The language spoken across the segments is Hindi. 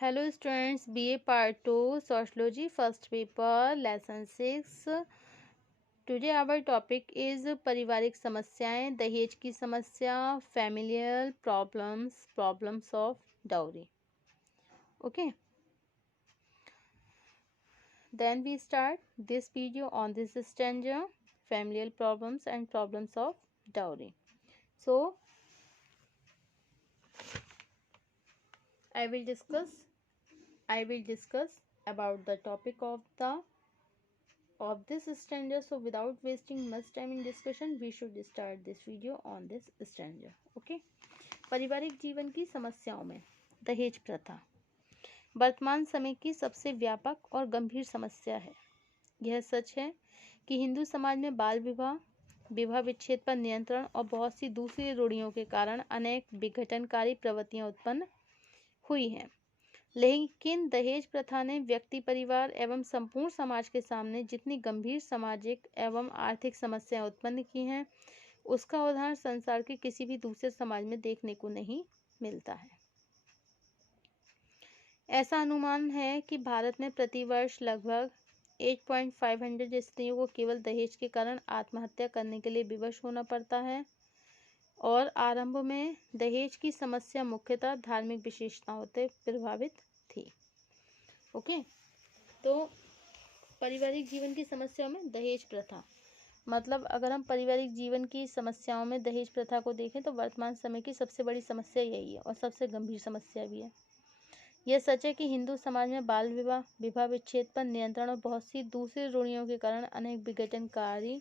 Hello students, BA Part 2 Sociology First Paper Lesson 6. Today our topic is पारिवारिक समस्याएं, दहेज की समस्या, familial problems of dowry. Okay. Then we start this video on this stanza, familial problems and problems of dowry. So I will discuss about the topic of this stanza. So without wasting much time in discussion, we should start this video on this stanza. Okay. पारिवारिक जीवन की समस्याओं में दहेज प्रथा वर्तमान समय की सबसे व्यापक और गंभीर समस्या है। यह सच है कि हिंदू समाज में बाल विवाह विच्छेद पर नियंत्रण और बहुत सी दूसरी रूढ़ियों के कारण अनेक विघटनकारी प्रवृत्तियां उत्पन्न हुई हैं, लेकिन दहेज प्रथा ने व्यक्ति, परिवार एवं संपूर्ण समाज के सामने जितनी गंभीर सामाजिक एवं आर्थिक समस्याएं उत्पन्न की हैं, उसका उदाहरण संसार के किसी भी दूसरे समाज में देखने को नहीं मिलता है। ऐसा अनुमान है कि भारत में प्रतिवर्ष लगभग 8,500 स्त्रियों को केवल दहेज के कारण आत्महत्या करने के लिए विवश होना पड़ता है। और आरंभ में दहेज की समस्या मुख्यतः धार्मिक विशेषताओं से प्रभावित थी। ओके, तो पारिवारिक जीवन की समस्याओं में दहेज प्रथा, मतलब अगर हम पारिवारिक जीवन की समस्याओं में दहेज प्रथा को देखें तो वर्तमान समय की सबसे बड़ी समस्या यही है और सबसे गंभीर समस्या भी है। यह सच है कि हिंदू समाज में बाल विवाह विच्छेद पर नियंत्रण और बहुत सी दूसरी रूढ़ियों के कारण अनेक विघटनकारी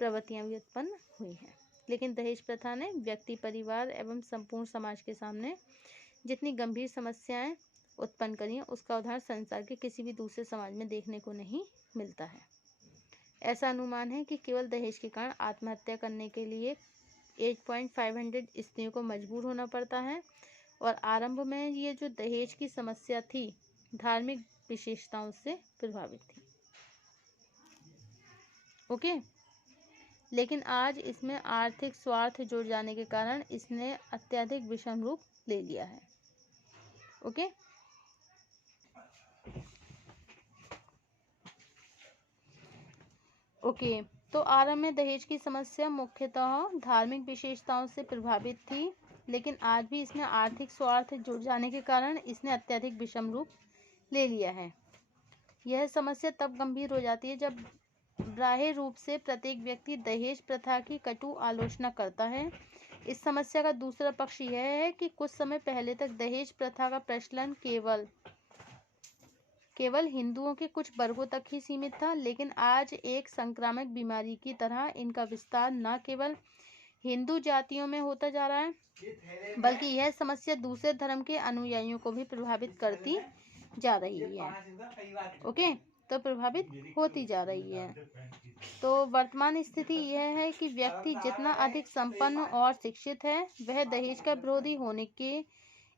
प्रवृत्तियां भी उत्पन्न हुई हैं, लेकिन दहेज प्रथा ने व्यक्ति, परिवार एवं संपूर्ण समाज के सामने जितनी गंभीर समस्याएं उत्पन्न करी हैं, उसका उदाहरण संसार के किसी भी दूसरे समाज में देखने को नहीं मिलता है। ऐसा अनुमान है कि केवल दहेज के कारण आत्महत्या करने के लिए 8,500 स्त्रियों को मजबूर होना पड़ता है। और आरंभ में ये जो दहेज की समस्या थी, धार्मिक विशेषताओं से प्रभावित थी। ओके, लेकिन आज इसमें आर्थिक स्वार्थ जुड़ जाने के कारण इसने अत्यधिक विषम रूप ले लिया है। ओके, ओके, तो आरंभ में दहेज की समस्या मुख्यतः धार्मिक विशेषताओं से प्रभावित थी, लेकिन आज भी इसमें आर्थिक स्वार्थ जुड़ जाने के कारण इसने अत्यधिक विषम रूप ले लिया है। यह समस्या तब गंभीर हो जाती है जब बाह्य रूप से प्रत्येक व्यक्ति दहेज प्रथा की कटु आलोचना करता है। इस समस्या का दूसरा पक्ष यह है कि कुछ समय पहले तक दहेज प्रथा का प्रचलन केवल हिंदुओं के कुछ वर्गों तक ही सीमित था, लेकिन आज एक संक्रामक बीमारी की तरह इनका विस्तार न केवल हिंदू जातियों में होता जा रहा है, बल्कि यह समस्या दूसरे धर्म के अनुयायियों को भी प्रभावित करती जा रही है। ओके, तो प्रभावित होती जा रही है। तो वर्तमान स्थिति यह है कि व्यक्ति जितना अधिक संपन्न और शिक्षित है, वह दहेज का विरोधी होने के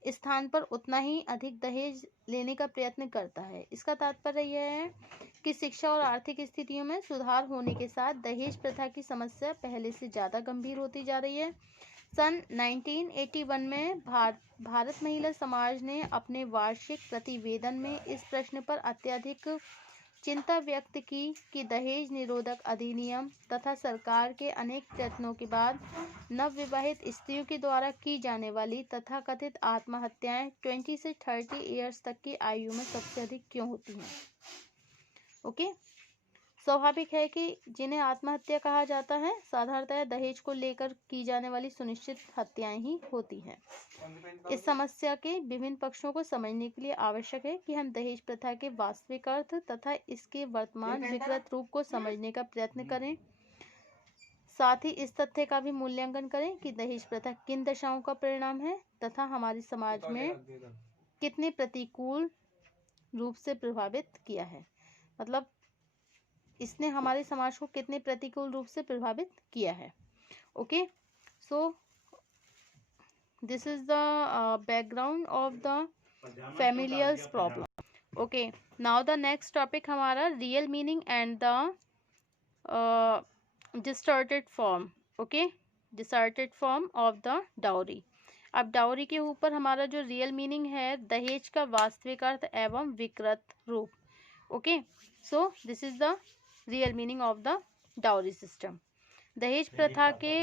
स्थान पर उतना ही अधिक दहेज लेने का प्रयत्न करता है। इसका तात्पर्य यह है कि शिक्षा और आर्थिक स्थितियों में सुधार होने के साथ दहेज प्रथा की समस्या पहले से ज़्यादा गंभीर होती जा रही है। सन 1981 में भारत महिला समाज ने अपने वार्षिक प्रतिवेदन में इस प्रश्न पर अत्यधिक चिंता व्यक्त की कि दहेज निरोधक अधिनियम तथा सरकार के अनेक प्रयत्नों के बाद नवविवाहित स्त्रियों के द्वारा की जाने वाली तथाकथित आत्महत्याएं 20 से 30 ईयर्स तक की आयु में सबसे अधिक क्यों होती हैं। ओके, स्वाभाविक है कि जिन्हें आत्महत्या कहा जाता है, साधारणतः दहेज को लेकर की जाने वाली सुनिश्चित हत्याएं ही होती हैं। इस समस्या के विभिन्न पक्षों को समझने के लिए आवश्यक है कि हम दहेज प्रथा के वास्तविक अर्थ तथा इसके वर्तमान विकृत रूप को समझने का प्रयत्न करें। साथ ही इस तथ्य का भी मूल्यांकन करें कि दहेज प्रथा किन दशाओं का परिणाम है तथा हमारे समाज में कितने प्रतिकूल रूप से प्रभावित किया है, मतलब इसने हमारे समाज को कितने प्रतिकूल रूप से प्रभावित किया है। Okay, so this is the background of the familial problem. Okay, now the next topic हमारा real meaning and the distorted form. Okay, distorted form of the dowry. अब डाउरी के ऊपर हमारा जो रियल मीनिंग है, दहेज का वास्तविक अर्थ एवं विकृत रूप। Okay, so this is the real meaning of the dowry system. दहेज प्रथा के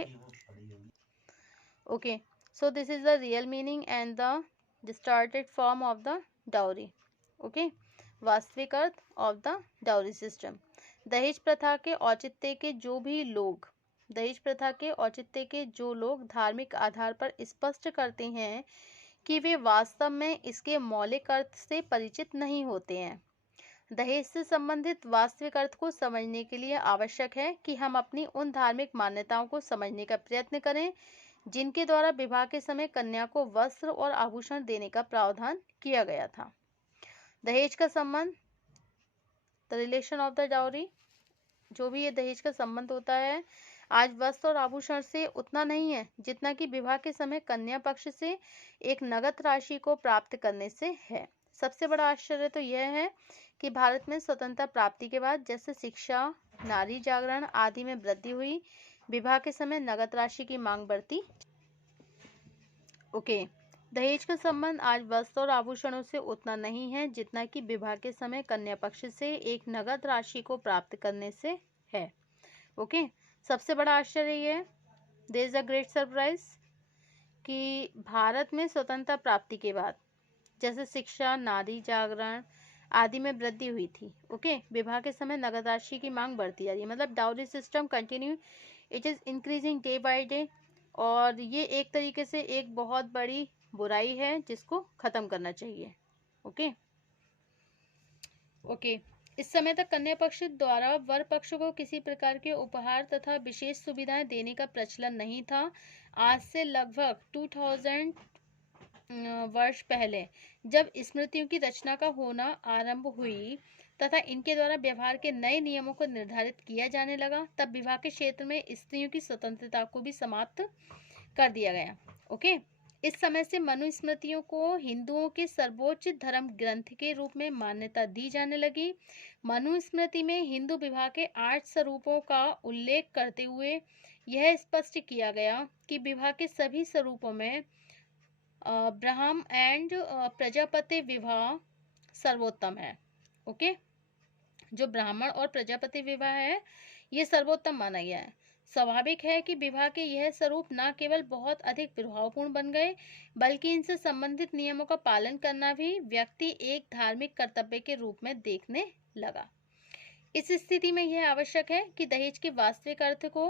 okay, so this is the real meaning and the distorted form of the dowry. Okay, वास्तविक earth of the dowry system. दहेज प्रथा के औचित्य के जो भी लोग दहेज प्रथा के औचित्य के जो लोग धार्मिक आधार पर स्पष्ट करते हैं कि वे वास्तव में इसके मौलिक अर्थ से परिचित नहीं होते हैं। दहेज से संबंधित वास्तविक अर्थ को समझने के लिए आवश्यक है कि हम अपनी उन धार्मिक मान्यताओं को समझने का प्रयत्न करें जिनके द्वारा विवाह के समय कन्या को वस्त्र और आभूषण देने का प्रावधान किया गया था। दहेज का संबंध, the relation of the dowry, जो भी ये दहेज का संबंध होता है आज वस्त्र और आभूषण से उतना नहीं है जितना कि विवाह के समय कन्या पक्ष से एक नगद राशि को प्राप्त करने से है। सबसे बड़ा आश्चर्य तो यह है कि भारत में स्वतंत्रता प्राप्ति के बाद जैसे शिक्षा, नारी जागरण आदि में वृद्धि हुई, विवाह के समय नगद राशि की मांग बढ़ती। ओके, दहेज का संबंध आज वस्त्र और आभूषणों से उतना नहीं है जितना कि विवाह के समय कन्या पक्ष से एक नगद राशि को प्राप्त करने से है। ओके, सबसे बड़ा आश्चर्य ये, there is a great surprise, कि भारत में स्वतंत्रता प्राप्ति के बाद जैसे शिक्षा, नारी जागरण आदि में वृद्धि हुई थी। ओके, विवाह के समय नगद राशि की मांग बढ़ती जा रही है, मतलब dowry system continue, it is increasing day by day, और ये एक तरीके से एक बहुत बड़ी बुराई है जिसको खत्म करना चाहिए। ओके ओके, इस समय तक कन्या पक्ष द्वारा वर पक्ष को किसी प्रकार के उपहार तथा विशेष सुविधाएं देने का प्रचलन नहीं था। आज से लगभग 2000 वर्ष पहले जब स्मृतियों की रचना का होना आरंभ हुई तथा इनके द्वारा व्यवहार के नए नियमों को निर्धारित किया जाने लगा, तब विवाह के क्षेत्र में स्त्रियों की स्वतंत्रता को भी समाप्त कर दिया गया। ओके, इस समय से मनुस्मृतियों को हिंदुओं के सर्वोच्च धर्म ग्रंथ के रूप में मान्यता दी जाने लगी। मनुस्मृति में हिंदू विवाह के 8 स्वरूपों का उल्लेख करते हुए यह स्पष्ट किया गया कि विवाह के सभी स्वरूपों में ब्राह्म एंड प्रजापति विवाह सर्वोत्तम है। ओके, जो ब्राह्मण और प्रजापति विवाह है ये सर्वोत्तम माना गया है। स्वाभाविक है कि विवाह के यह स्वरूप न केवल बहुत अधिक प्रभावपूर्ण बन गए बल्कि इनसे संबंधित नियमों का पालन करना भी व्यक्ति एक धार्मिक कर्तव्य के रूप में देखने लगा। इस स्थिति में यह आवश्यक है कि दहेज के वास्तविक अर्थ को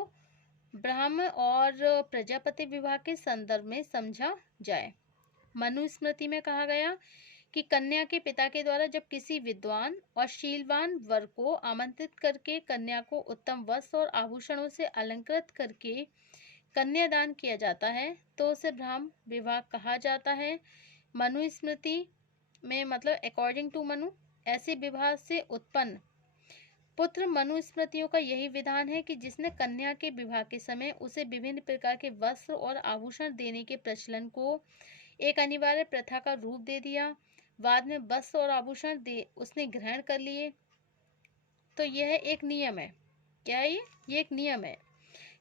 ब्राह्मण और प्रजापति विवाह के संदर्भ में समझा जाए। मनुस्मृति में कहा गया कि कन्या के पिता के द्वारा जब किसी विद्वान और शीलवान वर को आमंत्रित करके कन्या को उत्तम वस्त्र और आभूषणों से अलंकृत करके कन्यादान किया जाता है तो उसे ब्राह्म विवाह कहा जाता है। मनुस्मृति में मतलब अकॉर्डिंग टू मनु ऐसे विवाह से उत्पन्न पुत्र मनुस्मृतियों का यही विधान है कि जिसने कन्या के विवाह के समय उसे विभिन्न प्रकार के वस्त्र और आभूषण देने के प्रचलन को एक अनिवार्य प्रथा का रूप दे दिया, बाद में वस्त्र और आभूषण दे उसने ग्रहण कर लिए। तो यह एक नियम है। क्या है ये एक नियम है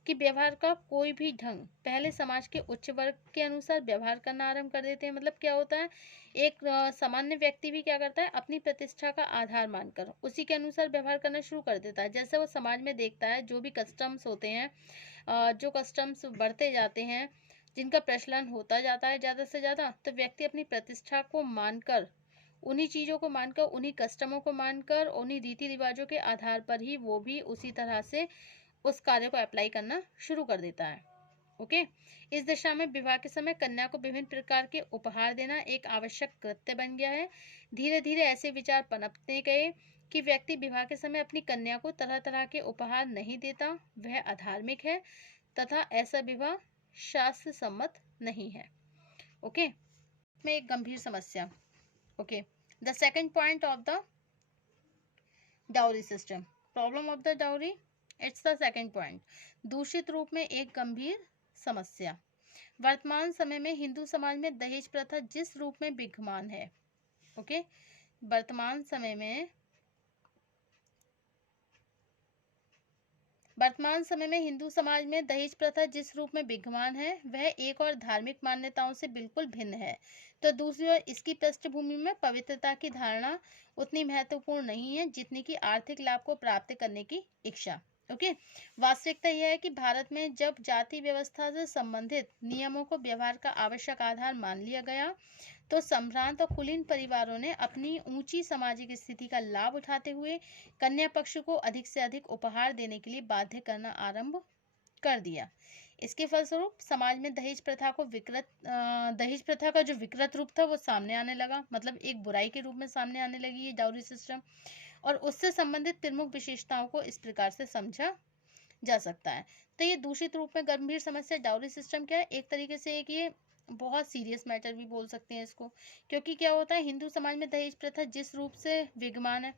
कि व्यवहार का कोई भी ढंग पहले समाज के उच्च वर्ग के अनुसार व्यवहार करना आरंभ कर देते हैं। मतलब क्या होता है, एक सामान्य व्यक्ति भी क्या करता है, अपनी प्रतिष्ठा का आधार मानकर उसी के अनुसार व्यवहार करना शुरू कर देता है। जैसे वो समाज में देखता है जो भी कस्टम्स होते हैं, जो कस्टम्स बढ़ते जाते हैं, जिनका प्रचलन होता जाता है ज़्यादा से ज़्यादा, तो व्यक्ति अपनी प्रतिष्ठा को मानकर, उन्हीं चीज़ों को मानकर, उन्हीं कस्टमों को मानकर, उन्हीं रीति रिवाजों के आधार पर ही वो भी उसी तरह से उस कार्य को अप्लाई करना शुरू कर देता है। ओके, इस दिशा में विवाह के समय कन्या को विभिन्न प्रकार के उपहार देना एक आवश्यक कृत्य बन गया है। धीरे धीरे ऐसे विचार पनपते गए कि व्यक्ति विवाह के समय अपनी कन्या को तरह तरह के उपहार नहीं देता, वह अधार्मिक है तथा ऐसा विवाह शास्त्र सम्मत नहीं है। ओके, में एक गंभीर समस्या। Okay, the second point of the dowry system, problem of the dowry, it's the second point. दूषित रूप में एक गंभीर समस्या। वर्तमान समय में हिंदू समाज में दहेज प्रथा जिस रूप में विद्यमान है, ओके, वर्तमान समय में वर्तमान समय में हिंदू समाज में दहेज प्रथा जिस रूप में विद्यमान है वह एक और धार्मिक मान्यताओं से बिल्कुल भिन्न है, तो दूसरी ओर इसकी पृष्ठभूमि में पवित्रता की धारणा उतनी महत्वपूर्ण नहीं है जितनी कि आर्थिक लाभ को प्राप्त करने की इच्छा। ओके। वास्तविकता यह है कि भारत में जब जाति व्यवस्था से संबंधित नियमों को व्यवहार का आवश्यक आधार मान लिया गया, तो संभ्रांत और कुलीन परिवारों ने अपनी ऊंची सामाजिक स्थिति का लाभ उठाते हुए कन्या पक्ष को अधिक से अधिक उपहार देने के लिए बाध्य करना आरंभ कर दिया। इसके फलस्वरूप समाज में दहेज प्रथा का जो विकृत रूप था वो सामने आने लगा, मतलब एक बुराई के रूप में सामने आने लगी ये डाउरी सिस्टम। और उससे संबंधित प्रमुख विशेषताओं को इस प्रकार से समझा जा सकता है। तो ये दूषित रूप में गंभीर समस्या डाउरी सिस्टम क्या है, एक तरीके से एक ये बहुत सीरियस मैटर भी बोल सकते हैं इसको, क्योंकि क्या होता है हिंदू समाज में दहेज प्रथा जिस रूप से विद्यमान है,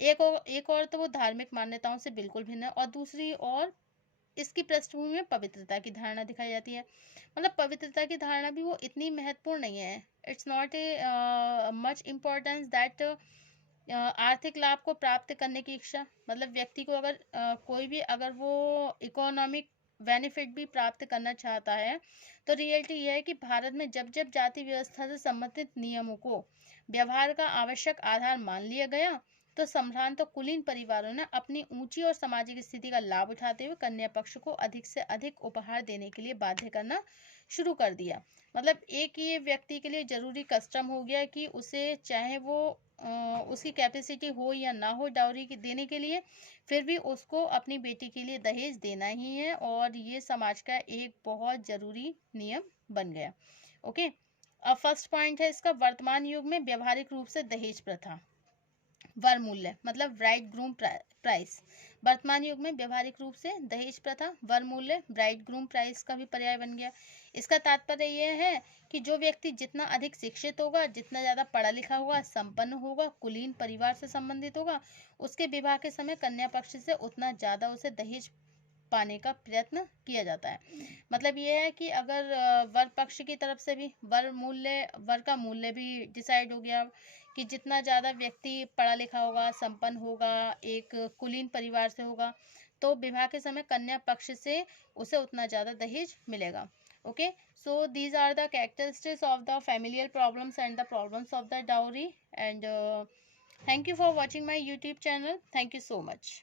एक और तो वो धार्मिक मान्यताओं से बिल्कुल भिन्न है, और दूसरी और इसकी पृष्ठभूमि में पवित्रता की धारणा दिखाई जाती है। मतलब पवित्रता की धारणा भी वो इतनी महत्वपूर्ण नहीं है। It's not a much importance that आर्थिक लाभ को प्राप्त करने की इच्छा, मतलब व्यक्ति को अगर कोई भी अगर वो इकोनॉमिक बेनिफिट भी प्राप्त करना चाहता है, तो रियलिटी यह है कि भारत में जब जब जाति व्यवस्था से संबंधित नियमों को व्यवहार का आवश्यक आधार मान लिया गया, तो संभ्रांत और कुलीन परिवारों ने अपनी ऊंची और सामाजिक स्थिति का लाभ उठाते हुए कन्या पक्ष को अधिक से अधिक उपहार देने के लिए बाध्य करना शुरू कर दिया। मतलब एक ये व्यक्ति के लिए जरूरी कस्टम हो गया कि उसे चाहे वो उसकी कैपेसिटी हो या ना हो डाउरी की देने के लिए, फिर भी उसको अपनी बेटी के लिए दहेज देना ही है, और ये समाज का एक बहुत जरूरी नियम बन गया। ओके। अब फर्स्ट पॉइंट है इसका, वर्तमान युग में व्यवहारिक रूप से दहेज प्रथा। वर मूल्य मतलब ब्राइड ग्रूम प्राइस। वर्तमान युग में व्यवहारिक रूप से दहेज प्रथा वर मूल्य ब्राइड ग्रूम प्राइस का भी पर्याय बन गया। इसका तात्पर्य यह है कि जो व्यक्ति जितना अधिक शिक्षित होगा, जितना ज़्यादा पढ़ा लिखा होगा, संपन्न होगा, कुलीन परिवार से संबंधित होगा, उसके विवाह के समय कन्या पक्ष से उतना ज़्यादा उसे दहेज पाने का प्रयत्न किया जाता है। मतलब ये है कि अगर वर पक्ष की तरफ से भी वर का मूल्य भी डिसाइड हो गया कि जितना ज़्यादा व्यक्ति पढ़ा लिखा होगा, संपन्न होगा, एक कुलीन परिवार से होगा, तो विवाह के समय कन्या पक्ष से उसे उतना ज़्यादा दहेज मिलेगा। Okay. So these are the characteristics of the familial problems and the problems of the dowry, and thank you for watching my YouTube channel. Thank you so much.